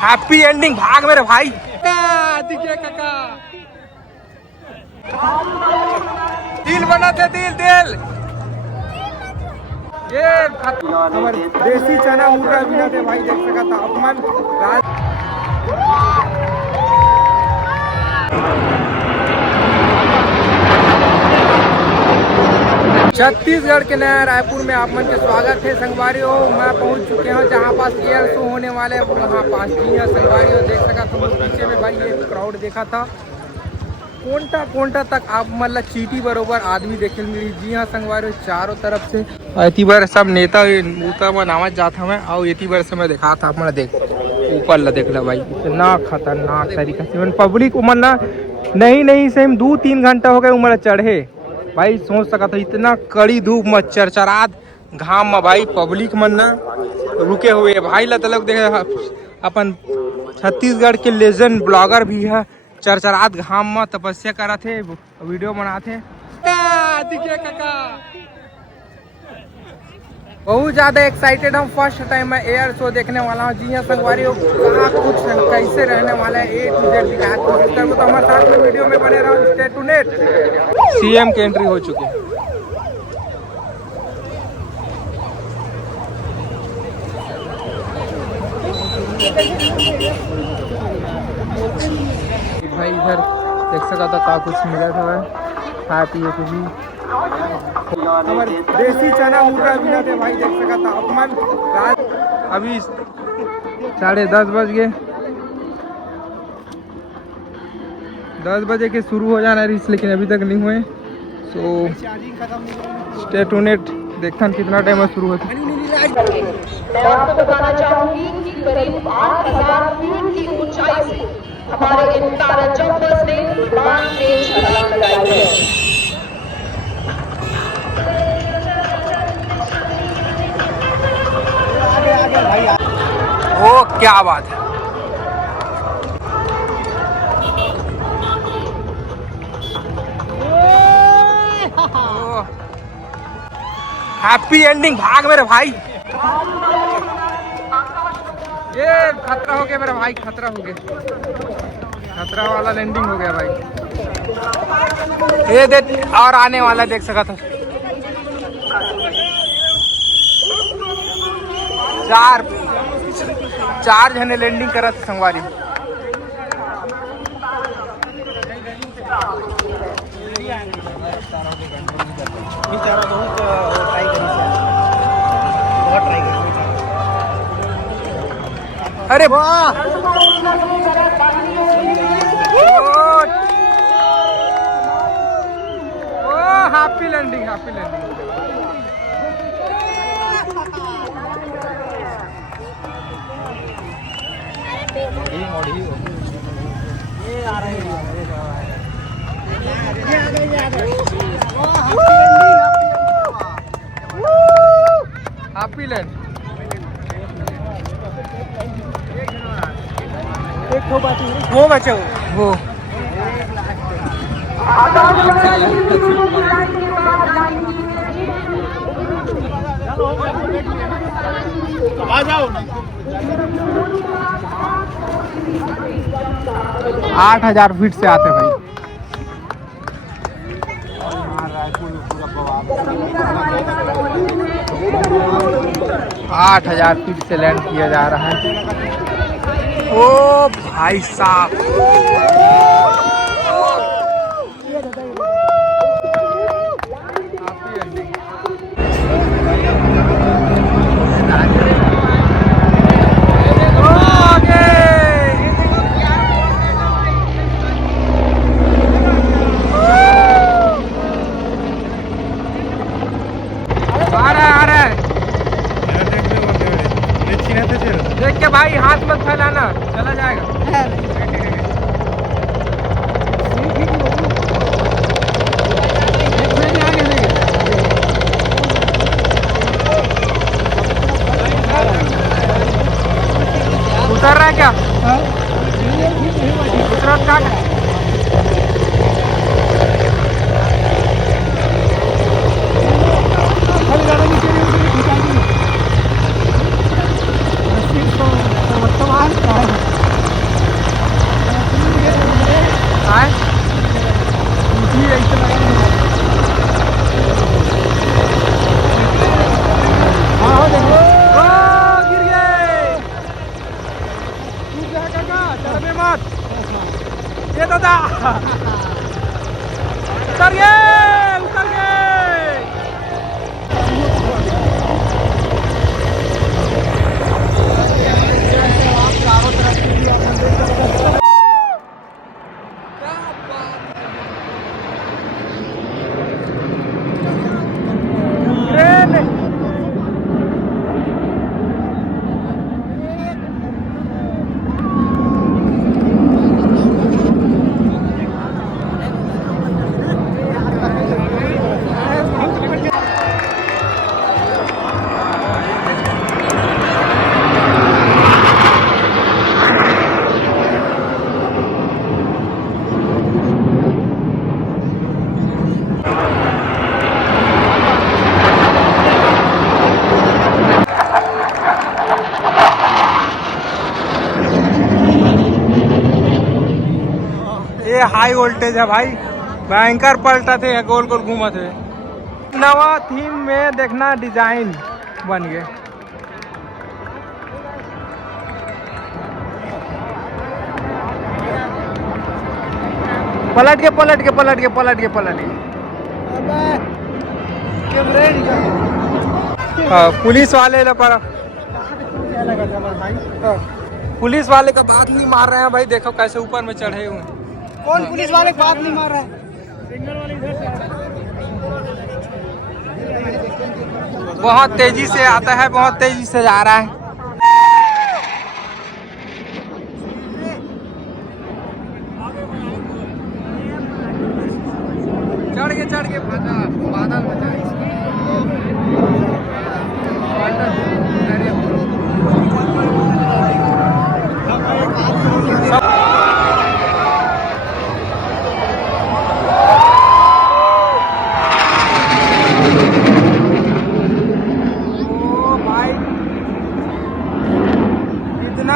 Happy ending, भाग मेरे भाई। दिखे काका, दिल बना थे, दिल दिल। ये हमारे देसी चना मुर्गा बिना थे भाई, देख सका था अपमान। छत्तीसगढ़ के नया रायपुर में आप मन के स्वागत है संगवारियों। मैं पहुंच चुके हूं जहां पास एयर शो होने वाले, वहां पास जी है संगवारियों। देख सका तुम पीछे में भाई ये क्राउड देखा था, कोंटा कोंटा तक आप मतलब चीटी बरोबर आदमी देखे मिली। जी हाँ संगवारियों, चारों तरफ से एती बार सब नेता उता बनावत जाता मैं, और एती बार से मैं देखा था अपना। देख ऊपर ला देख ला भाई, इतना खतरनाक तरीका से पब्लिक उमर ना नहीं सेम 2-3 घंटा हो गए उमर चढ़े भाई। सोच सका था इतना कड़ी धूप में चरचरात घाम में भाई पब्लिक मन ना रुके हुए भाई। लतलक देखे अपन छत्तीसगढ़ के लेजेंड ब्लॉगर भी है, चरचरात घाम में तपस्या करा थे, वीडियो बनाते। बहुत ज्यादा एक्साइटेड हम, फर्स्ट टाइम मैं एयर शो देखने वाला हूँ। जी हाँ संगवारियों, कहाँ कुछ कैसे रहने वाला है A to Z दिखाया कोशिश करूँ, तो हमारे साथ में वीडियो में बने रहो। Stay tuned. सीएम की एंट्री हो चुकी है भाई। इधर देख सका था का कुछ मिला था, खा पिए कुछ भी। हमारे देसी चना मुर्गा बिना थे भाई, देख सका था अपमान। अभी 10:30 बज गए, 10 बजे के शुरू हो जाना रिस, लेकिन अभी तक नहीं हुए। सो स्टे ट्यून्ड, देखता हूँ कितना टाइम में शुरू होता है। मैं आपको बताना चाहूंगी कि करीब 8,000 फीट की ऊंचाई से हमारे इन तारा जंपर्स ने विमान से छलांग लगाई है। ओ क्या बात है, हैप्पी एंडिंग, भाग मेरे भाई। ये खतरा हो गया मेरा भाई, खतरा हो गया, खतरा वाला लैंडिंग हो गया भाई। ये देख और आने वाला देख सका था। चार जने लैंडिंग करा था संगवारी। अरे वाह, happy landing, happy landing. Happy land. वो बचे वो आ जाओ। 8,000 फीट से आते भाई। 8,000 फीट से लैंड किया जा रहा है। ओ भाई साहब, देख के भाई हाथ मत फैलाना, चला जाएगा। उतर रहा है क्या? उतरा क्या? Come on. डूबे मत। ये दादा उतर गए, उतर गए। चारों तरफ ये हाई वोल्टेज है भाई, भयंकर पलटा थे, गोल गोल घूमा थे। नवा थीम में देखना डिजाइन बन गए। पलट के पलट के पलट के पलट के पलट के पुलिस वाले पर पुलिस वाले का बात नहीं मार रहे हैं भाई, देखो कैसे ऊपर में चढ़े हुए। कौन पुलिस वाले बात नहीं मार रहा है? बहुत तेजी से आता है, बहुत तेजी से जा रहा है। चढ़ के भागा, बादल बचा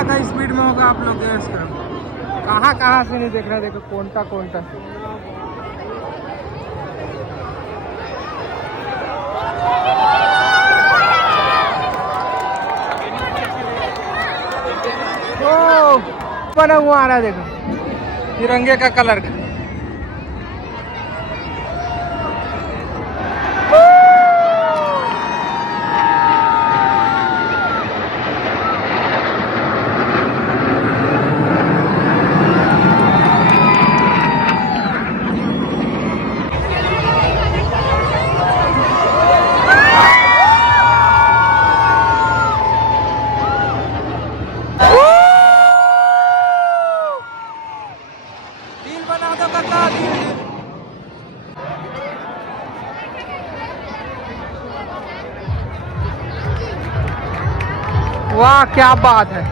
का स्पीड में होगा। आप लोग गैस करो, कहाँ से नहीं देख रहा, देखो कोनटा कोनटा। ओ बना हुआ आ रहा है, देखो तिरंगे का कलर का। वाह क्या बात है।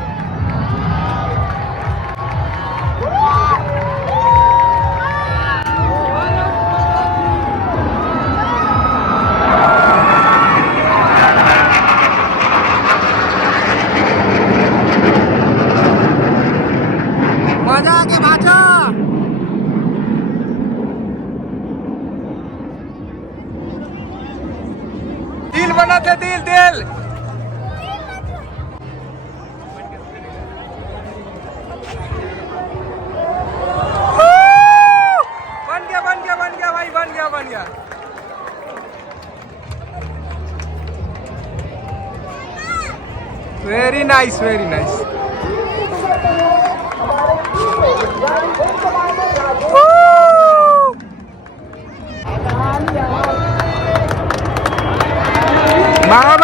मजा आ गया भाजा। दिल बनाते, दिल दिल बन गया। Very nice, very nice. मामा